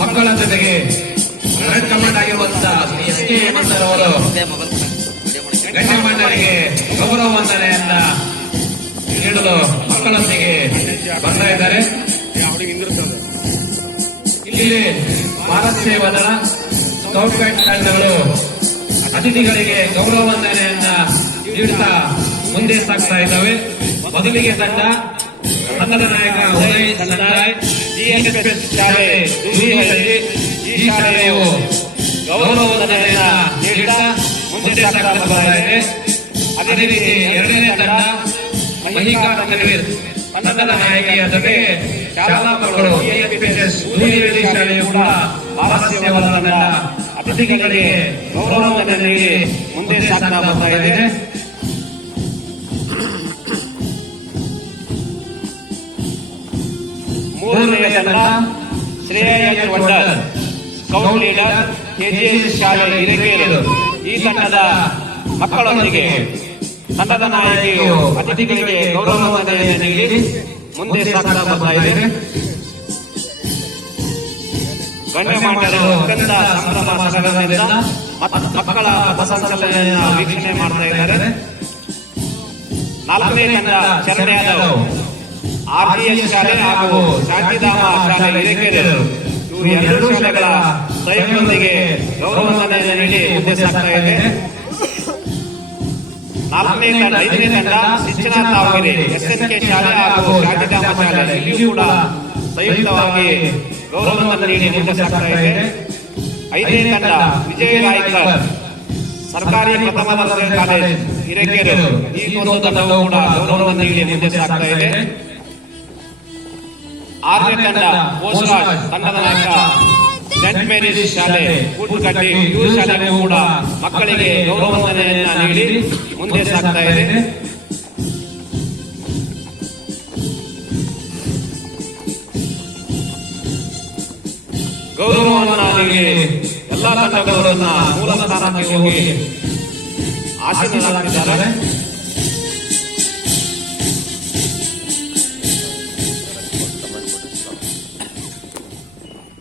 ಮಕ್ಕಳ ಜೊತೆಗೆ red command ಆಗಿರುವಂತಹ ಎಸ್ ಕೆ ಮಂದರ್ ಅವರು ಗಣ್ಯಮಾನ್ಯರಿಗೆ ಗೌರವ ವಂದನೆಯನ್ನ ನೀಡಲು ಮಕ್ಕಳೊಂದಿಗೆ ಬರ್ತಾ ಇದ್ದಾರೆ. ಇಲ್ಲಿ ಭಾರತ್ ಸೇವಾದಳ ಸ್ಕೌಟ್ ಗೈಡ್ ತಂಡಗಳು ಅತಿಥಿಗಳಿಗೆ ಗೌರವ ವಂದನೆಯನ್ನ ನೀಡುತ್ತಾ ಮುಂದೆ ಸಾಗ್ತಾ ಇದ್ದಾವೆ. ಮೊದಲಿಗೆ ತಂಡದ ನಾಯಕ ಉದಯ್ ಸಂತಾಯ್ GNSS ಶಾಲೆ ದೂರಿಹಳ್ಳಿ. ಈ ಶಾಲೆಯು ಗೌರವ ವಂದನೆಯನ್ನ ನೀಡುತ್ತಾ ಮುಂದೆ ಸಾಗ್ತಾ ಬರ್ತಾ ಇದೆ. ಅದೇ ರೀತಿ ಎರಡನೇ ತಂಡ ಮಹಿಕಾ ತನ್ವೀರ್ ತಂಡದ ನಾಯಕಿಯ ಜೊತೆಗೆ ಶಾಲಾ ಮಕ್ಕಳು GNSS ದೂರಿಹಳ್ಳಿ ಶಾಲೆಯು ಕೂಡ ಭಾರತ್ ಸೇವಾದಳ ತಂಡ ಅತಿಥಿಗಳಿಗೆ ಗೌರವ ವಂದನೆ ನೀಡಿ ಮುಂದೆ ಸಾಗ್ತಾ ಬರ್ತಾ ಇದೆ. ಮೂರನೆಯ ತಂಡ ಶ್ರೇಯ ವಂಡರ್ ಸ್ಕೌಟ್ ಲೀಡರ್ KGS ಶಾಲೆ ಹಿರೇಕೆರೆ. ಈ ತಂಡದ ಮಕ್ಕಳೊಂದಿಗೆ ತಂಡದ ನಾಯಕಿಯು ಅತಿಥಿಗಳಿಗೆ ಗೌರವ ವಂದನೆಯನ್ನು ನೀಡಿ ಮುಂದೆ ಸಾಗ್ತಾ ಬರ್ತಾ ಇದೆ. ಗಣ್ಯಮಾನ್ಯರು ಅತ್ಯಂತ ಸಂಭ್ರಮ ಸಡಗರದಿಂದ ಮಕ್ಕಳ ಪಥಸಂಚಲನೆಯನ್ನು ವೀಕ್ಷಣೆ ಮಾಡ್ತಾ ಇದ್ದಾರೆ. ನಾಲ್ಕನೇ ತಂಡ ಚರಣೆ ಯಾದವ್ RGS ಶಾಲೆ ಹಾಗೂ ಶಾಂತಿಧಾಮ ಶಾಲೆ ಹಿರೇಕೆರೆ. ಇವರು ಎರಡು ಶಾಲೆಗಳ ಸಹಯೋಗದೊಂದಿಗೆ ಗೌರವ ವಂದನೆಯನ್ನು ನೀಡಿ ಮುಂದೆ ಸಾಗ್ತಾ ಇದೆ. ಐದನೇ ತಂಡ ಶಿಕ್ಷಣ ತಾವಗೆರೆ SNK ಶಾಲೆ ಹಾಗೂ ಶಾಂತಿಧಾಮ ಶಾಲೆ. ಇಲ್ಲಿಯೂ ಕೂಡ ಸಂಯುಕ್ತವಾಗಿ ಗೌರವ ವಂದನೆ ನೀಡಿ ಮುಂದೆ ಸಾಗ್ತಾ ಇದೆ. ಐದನೇ ತಂಡ ವಿಜಯ ರಾಯ್ಕರ್ ಸರ್ಕಾರಿ ಪ್ರಥಮ ದರ್ಜೆ ಕಾಲೇಜ್ ಹಿರೇಕೆರೆ. ಈ ಒಂದು ತಂಡವು ಕೂಡ ಗೌರವ ವಂದನೆ ನೀಡಿ ಮುಂದೆ ಸಾಗ್ತಾ ಇದೆ. ಆರನೇ ತಂಡ ಪೋಸ್ಟ್ರಾಜ್ ತಂಡದ ನಾಯಕ ಸೆಂಟ್ ಮೇರೀಸ್ ಶಾಲೆ ಕೂಟುಕಟ್ಟಿ. ಈ ಶಾಲೆಗೂ ಕೂಡ ಮಕ್ಕಳಿಗೆ ಗೌರವ ವಂದನೆಯನ್ನ ನೀಡಿ ಮುಂದೆ ಸಾಗ್ತಾ ಇದೆ. ಗೌರವವನ್ನ ನೀಡಿ ಎಲ್ಲಾ ತಂಡಗಳವರನ್ನ ಮೂಲ ಸ್ಥಾನಕ್ಕೆ ಹೋಗಿ ಆಶೀರ್ವಾದ